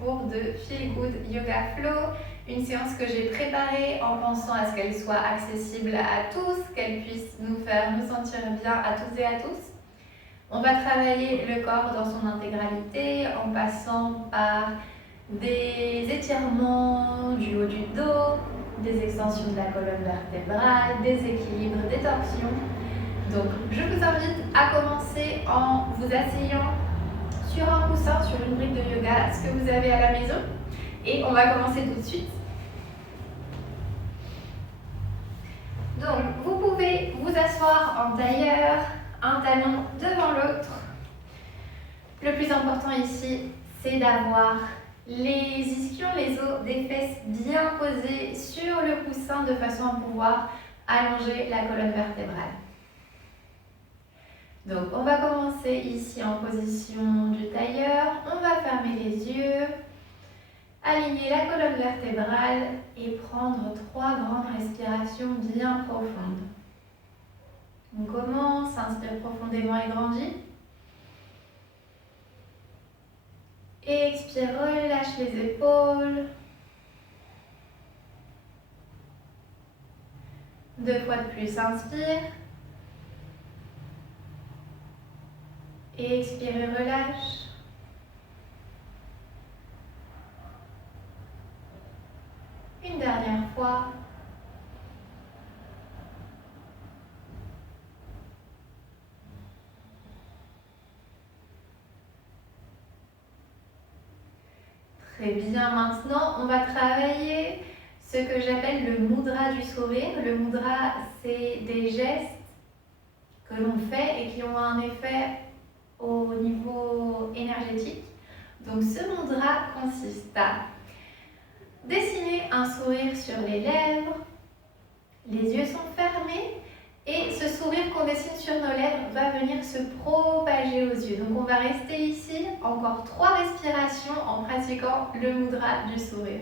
cours de Feel Good Yoga Flow, une séance que j'ai préparée en pensant à ce qu'elle soit accessible à tous, qu'elle puisse nous faire nous sentir bien à toutes et à tous. On va travailler le corps dans son intégralité en passant par des étirements du haut du dos, des extensions de la colonne vertébrale, des équilibres, des torsions. Donc, je vous invite à commencer en vous asseyant sur un coussin, sur une brique de yoga, ce que vous avez à la maison. Et on va commencer tout de suite. Donc, vous pouvez vous asseoir en tailleur, un talon devant l'autre. Le plus important ici, c'est d'avoir les ischions, les os des fesses bien posés sur le coussin de façon à pouvoir allonger la colonne vertébrale. Donc, on va commencer ici en position du tailleur. On va fermer les yeux, aligner la colonne vertébrale et prendre 3 grandes respirations bien profondes. On commence, inspire profondément et grandit. Expire, relâche les épaules. 2 fois de plus, inspire. Expire et relâche. Une dernière fois. Très bien, maintenant on va travailler ce que j'appelle le mudra du sourire. Le mudra, c'est des gestes que l'on fait et qui ont un effet au niveau énergétique. Donc ce mudra consiste à dessiner un sourire sur les lèvres, les yeux sont fermés et ce sourire qu'on dessine sur nos lèvres va venir se propager aux yeux. Donc on va rester ici encore 3 respirations en pratiquant le mudra du sourire.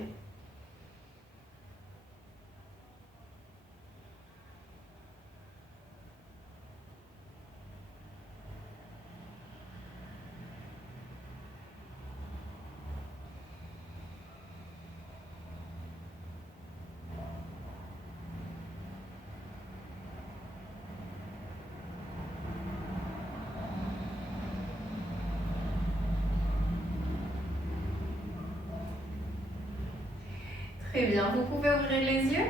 Très bien, vous pouvez ouvrir les yeux.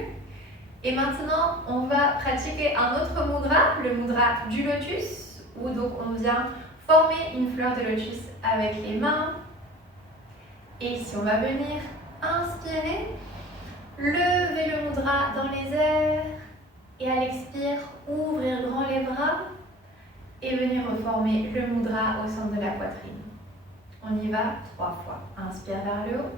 Et maintenant, on va pratiquer un autre mudra, le mudra du lotus, où donc on vient former une fleur de lotus avec les mains. Et ici, on va venir inspirer, lever le mudra dans les airs. Et à l'expire, ouvrir grand les bras et venir reformer le mudra au centre de la poitrine. On y va 3 fois. Inspire vers le haut.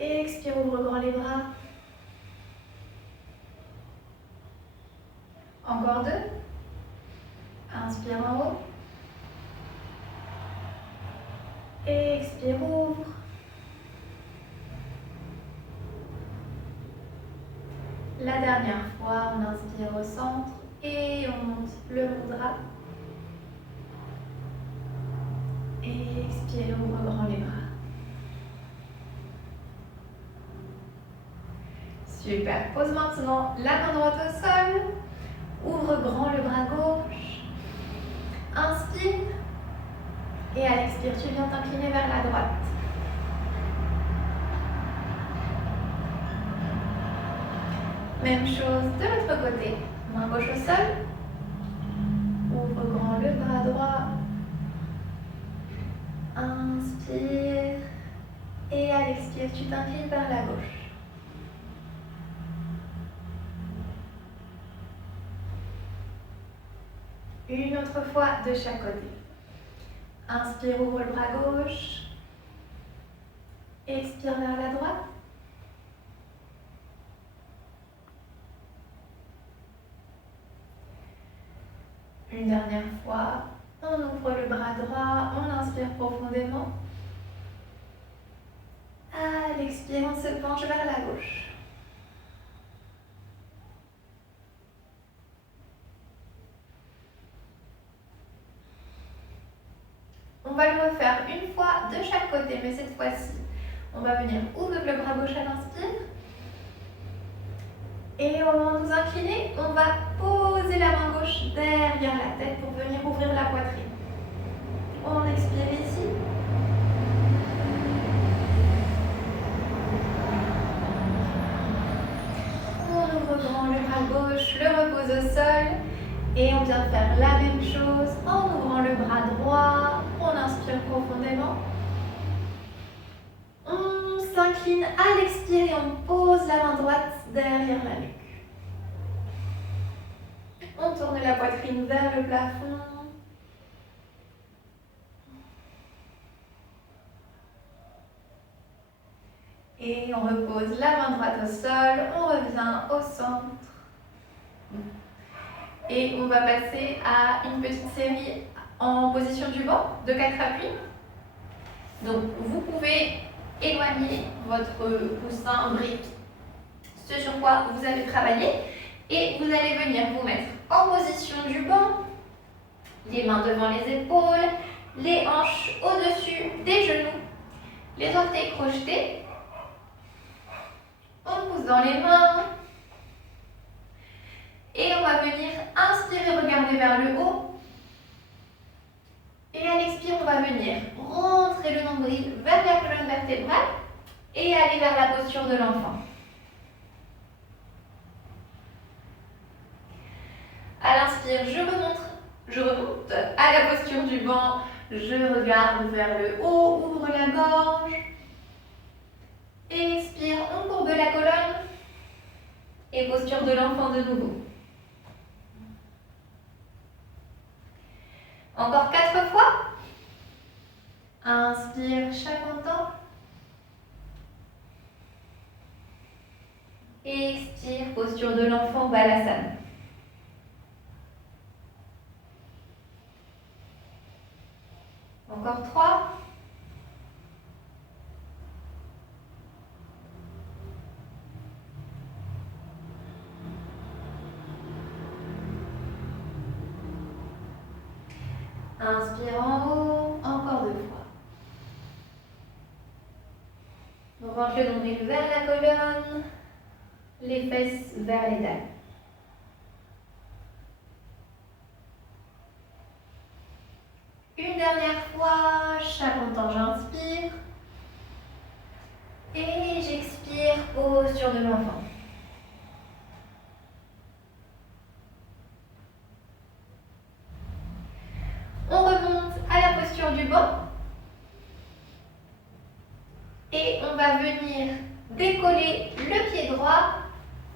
Expire, ouvre grand les bras. Encore 2. Inspire en haut. Expire, ouvre. La dernière fois, on inspire au centre et on monte le mudra. Expire, ouvre grand les bras. Super. Pose maintenant la main droite au sol. Ouvre grand le bras gauche. Inspire. Et à l'expire, tu viens t'incliner vers la droite. Même chose de l'autre côté. Main gauche au sol. Ouvre grand le bras droit. Inspire. Et à l'expire, tu t'inclines vers la gauche. Une autre fois de chaque côté. Inspire, ouvre le bras gauche. Expire vers la droite. Une dernière fois, on ouvre le bras droit, on inspire profondément. À l'expire, on se penche vers la gauche. On va le refaire une fois de chaque côté, mais cette fois-ci, on va venir ouvrir le bras gauche à l'inspire. Et au moment de nous incliner, on va poser la main gauche derrière la tête pour venir ouvrir la poitrine. On expire ici. On ouvre grand le bras gauche, le repose au sol. Et on vient faire la même chose en ouvrant le bras droit. On inspire profondément. On s'incline à l'expire et on pose la main droite derrière la nuque. On tourne la poitrine vers le plafond. Et on repose la main droite au sol. On revient au centre. Et on va passer à une petite série en position du banc de 4 appuis. Donc vous pouvez éloigner votre coussin brique, ce sur quoi vous avez travaillé, et vous allez venir vous mettre en position du banc, les mains devant les épaules, les hanches au-dessus des genoux, les orteils crochetés. On pousse dans les mains. Et on va venir inspirer, regarder vers le haut. Et à l'expire, on va venir rentrer le nombril vers la colonne vertébrale et aller vers la posture de l'enfant. À l'inspire, je remonte à la posture du banc. Je regarde vers le haut, ouvre la gorge. Expire, on courbe la colonne. Et posture de l'enfant de nouveau. Encore 4 fois. Inspire chaque temps. Expire, posture de l'enfant, Balasana. Encore 3. Inspire en haut, encore 2 fois. On rentre le nombril vers la colonne, les fesses vers les dalles. Une dernière fois, chaque temps j'inspire. Et j'expire, posture de l'enfant. On remonte à la posture du banc. Et on va venir décoller le pied droit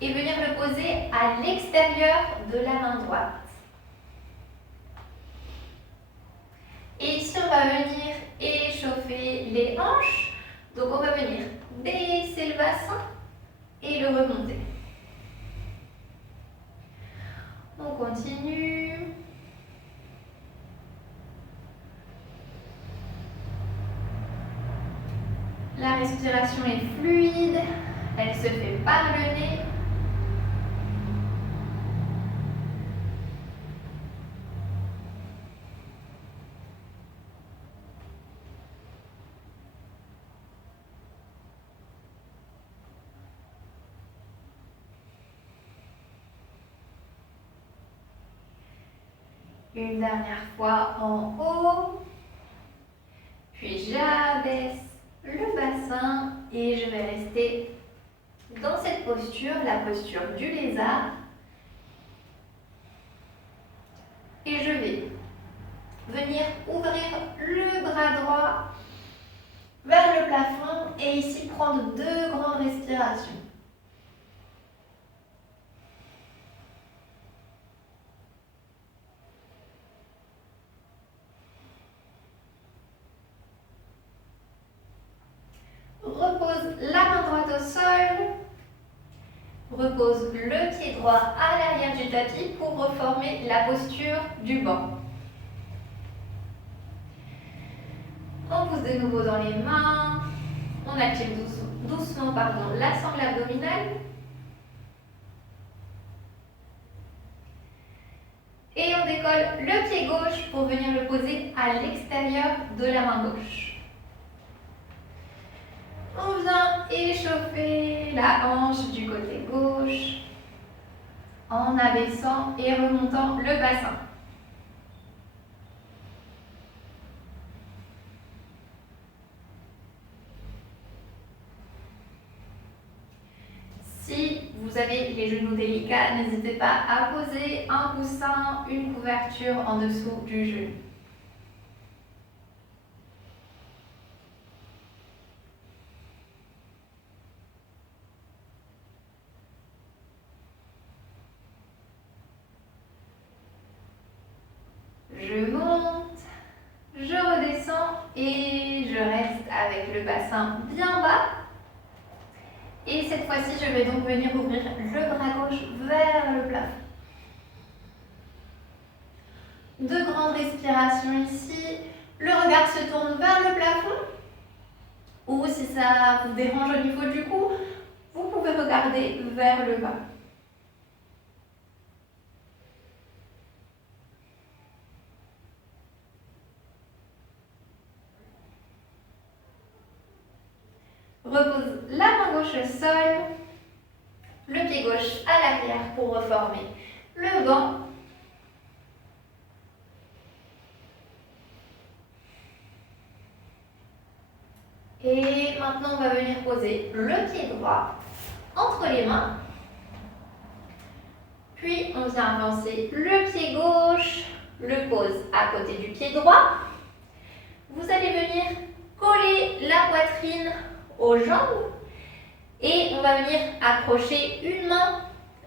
et venir le poser à l'extérieur de la main droite. Et ici, on va venir échauffer les hanches. Donc, on va venir baisser le bassin et le remonter. On continue. La respiration est fluide, elle se fait par le nez. Une dernière fois en haut, puis j'abaisse le bassin et je vais rester dans cette posture, la posture du lézard. Et je vais venir ouvrir le bras droit vers le plafond et ici prendre 2 grandes respirations. Repose la main droite au sol. Repose le pied droit à l'arrière du tapis pour reformer la posture du banc. On pousse de nouveau dans les mains. On active doucement la sangle abdominale. Et on décolle le pied gauche pour venir le poser à l'extérieur de la main gauche. On vient échauffer la hanche du côté gauche en abaissant et remontant le bassin. Si vous avez les genoux délicats, n'hésitez pas à poser un coussin, une couverture en dessous du genou. Je monte, je redescends et je reste avec le bassin bien bas. Et cette fois-ci, je vais donc venir ouvrir le bras gauche vers le plafond. 2 grandes respirations ici. Le regard se tourne vers le plafond. Ou si ça vous dérange au niveau du cou, vous pouvez regarder vers le bas. Repose la main gauche au sol, le pied gauche à l'arrière pour reformer le banc. Et maintenant, on va venir poser le pied droit entre les mains. Puis, on vient avancer le pied gauche, le pose à côté du pied droit. Vous allez venir coller la poitrine aux jambes et on va venir accrocher une main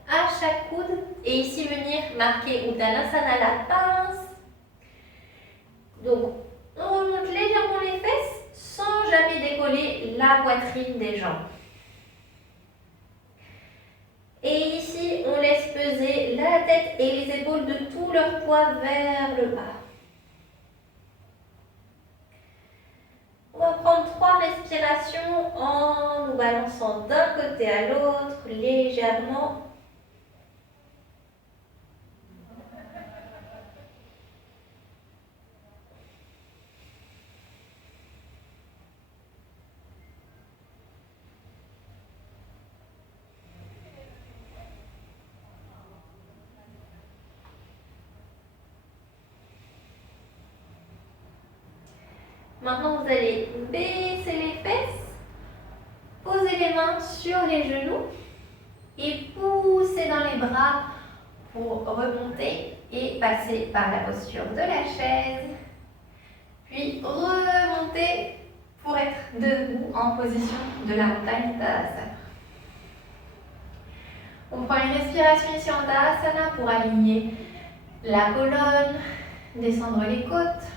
à chaque coude et ici venir marquer Uttanasana, la pince. Donc on remonte légèrement les fesses sans jamais décoller la poitrine des jambes. Et ici on laisse peser la tête et les épaules de tout leur poids vers le bas. On va prendre 3 respirations en nous balançant d'un côté à l'autre légèrement. Maintenant, vous allez baisser les fesses, poser les mains sur les genoux et pousser dans les bras pour remonter et passer par la posture de la chaise. Puis remonter pour être debout en position de la montagne Tadasana. On prend une respiration ici en Tadasana pour aligner la colonne, descendre les côtes.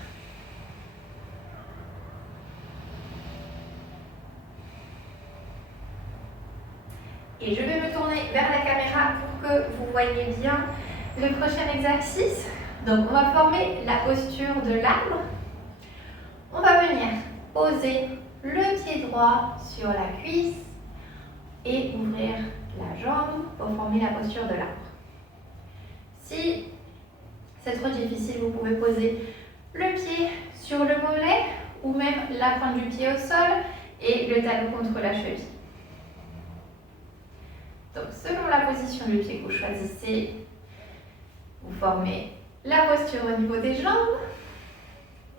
Et je vais me tourner vers la caméra pour que vous voyez bien le prochain exercice. Donc on va former la posture de l'arbre. On va venir poser le pied droit sur la cuisse et ouvrir la jambe pour former la posture de l'arbre. Si c'est trop difficile, vous pouvez poser le pied sur le mollet ou même la pointe du pied au sol et le talon contre la cheville. Donc, selon la position du pied que vous choisissez, vous formez la posture au niveau des jambes.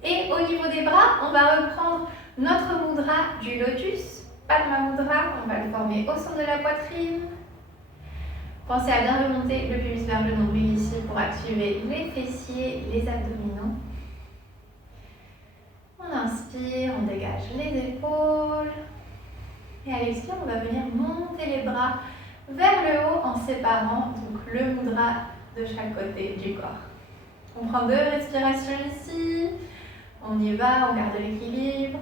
Et au niveau des bras, on va reprendre notre mudra du lotus. Padma mudra, on va le former au centre de la poitrine. Pensez à bien remonter le pubis vers le nombril ici pour activer les fessiers, les abdominaux. On inspire, on dégage les épaules. Et à l'expire, on va venir monter les bras vers le haut en séparant donc le mudra de chaque côté du corps. On prend 2 respirations ici, on y va, on garde l'équilibre.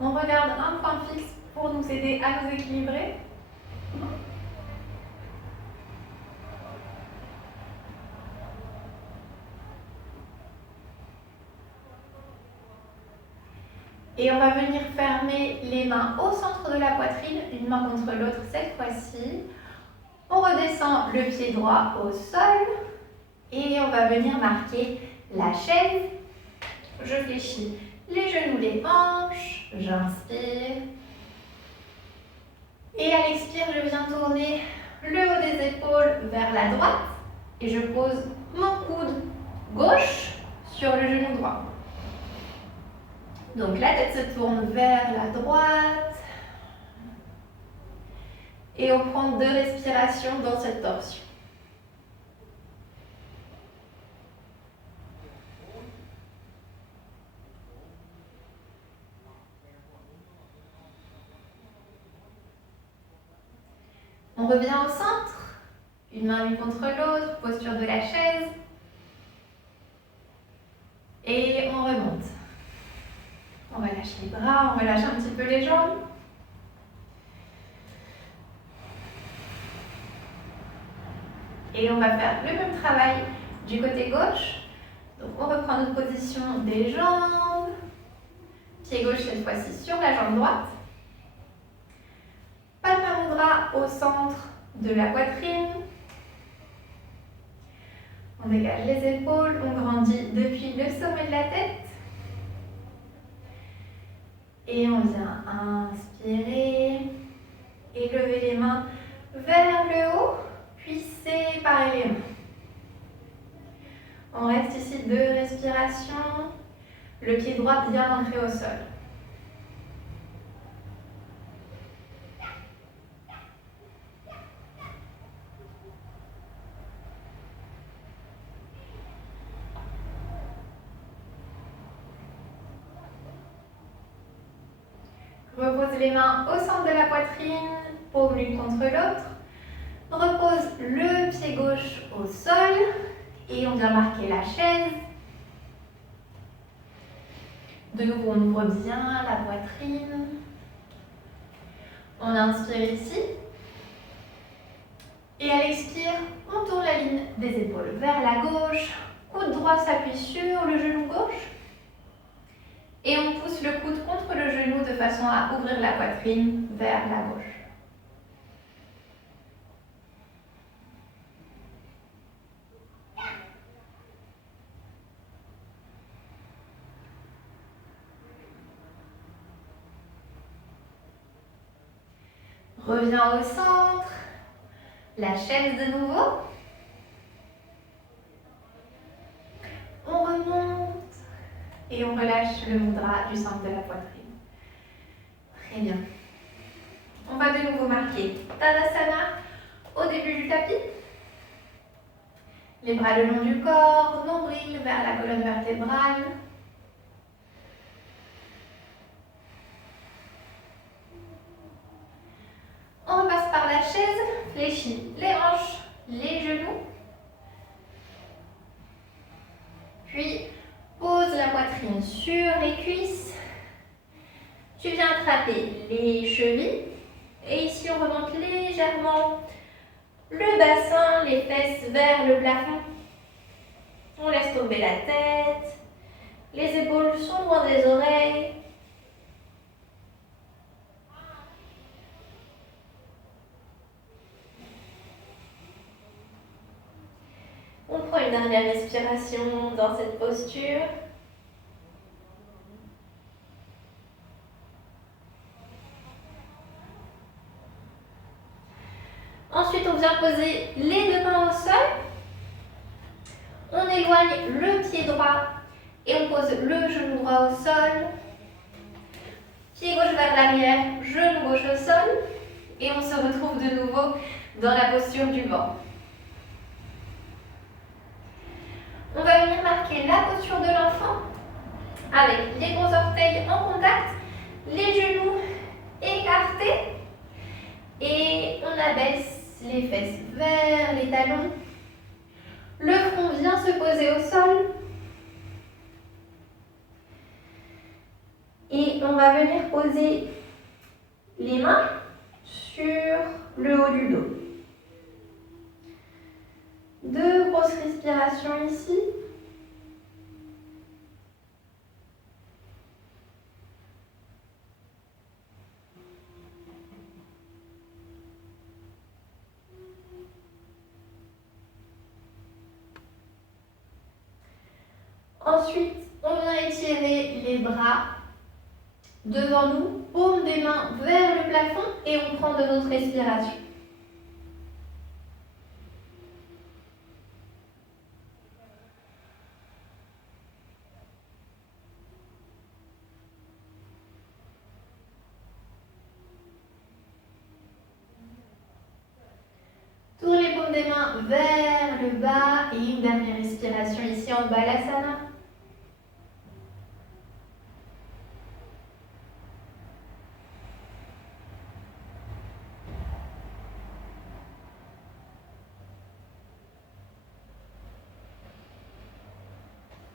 On regarde un point fixe pour nous aider à nous équilibrer. Et on va va venir fermer les mains au centre de la poitrine, une main contre l'autre cette fois-ci. On redescend le pied droit au sol et on va venir marquer la chaise. Je fléchis les genoux, les hanches, j'inspire. Et à l'expire, je viens tourner le haut des épaules vers la droite et je pose mon coude gauche sur le genou droit. Donc la tête se tourne vers la droite et on prend 2 respirations dans cette torsion. On revient au centre, une main l'une contre l'autre, posture de la chaise. Et on remonte. On relâche les bras, on relâche un petit peu les jambes. Et on va faire le même travail du côté gauche. Donc on reprend notre position des jambes. Pied gauche cette fois-ci sur la jambe droite. Palma mudra au centre de la poitrine. On dégage les épaules, on grandit depuis le sommet de la tête. Et on vient inspirer et lever les mains vers le haut, puis séparer les mains. On reste ici 2 respirations, le pied droit bien ancré au sol. Repose les mains au centre de la poitrine, paume l'une contre l'autre. Repose le pied gauche au sol et on vient marquer la chaise. De nouveau, on ouvre bien la poitrine. On inspire ici. Et à l'expire, on tourne la ligne des épaules vers la gauche. Coude droit s'appuie sur le genou gauche. Et on pousse le coude contre le genou de façon à ouvrir la poitrine vers la gauche. Reviens au centre, la chaise de nouveau. On remonte et on relâche le mudra du centre de la poitrine. Très bien. On va de nouveau marquer Tadasana au début du tapis. Les bras le long du corps, nombril vers la colonne vertébrale. On repasse par la chaise, fléchit les hanches, les genoux. Puis, pose la poitrine sur les cuisses. Tu viens attraper les chevilles. Et ici, on remonte légèrement le bassin, les fesses vers le plafond. On laisse tomber la tête. Les épaules sont loin des oreilles. On prend une dernière respiration dans cette posture. Ensuite, on vient poser les 2 mains au sol. On éloigne le pied droit et on pose le genou droit au sol. Pied gauche vers l'arrière, genou gauche au sol. Et on se retrouve de nouveau dans la posture du banc. On va venir marquer la posture de l'enfant avec les gros orteils en contact, les genoux écartés et on abaisse les fesses vers les talons. Le front vient se poser au sol et on va venir poser les mains sur le haut du dos. 2 grosses respirations ici. Ensuite, on vient étirer les bras devant nous, paume des mains vers le plafond et on prend de notre respiration. Tourne les paumes des mains vers le bas et une dernière respiration ici en Balasana.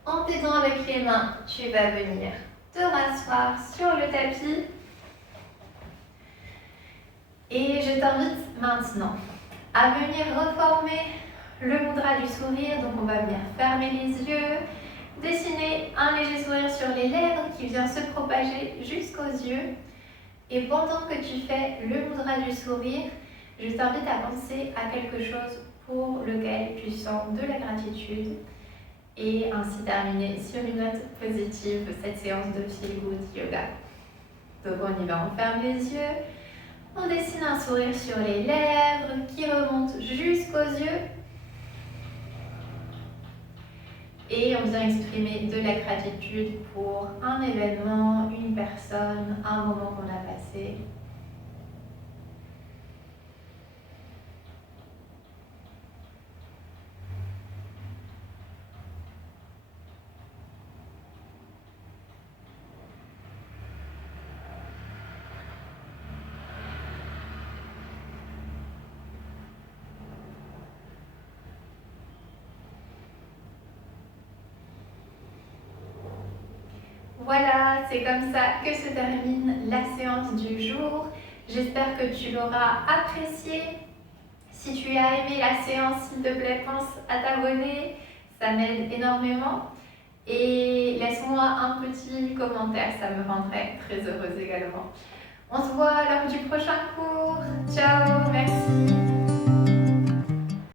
En t'aidant avec les mains, tu vas venir te rasseoir sur le tapis. Et je t'invite maintenant à venir reformer le mudra du sourire. Donc on va venir fermer les yeux, dessiner un léger sourire sur les lèvres qui vient se propager jusqu'aux yeux. Et pendant que tu fais le mudra du sourire, je t'invite à penser à quelque chose pour lequel tu sens de la gratitude et ainsi terminer sur une note positive cette séance de Feel Good Yoga. Donc on y va, on ferme les yeux, on dessine un sourire sur les lèvres qui remonte jusqu'aux yeux et on vient exprimer de la gratitude pour un événement, une personne, un moment qu'on a passé. Voilà, c'est comme ça que se termine la séance du jour. J'espère que tu l'auras appréciée. Si tu as aimé la séance, s'il te plaît, pense à t'abonner. Ça m'aide énormément. Et laisse-moi un petit commentaire, ça me rendrait très heureuse également. On se voit lors du prochain cours. Ciao, merci.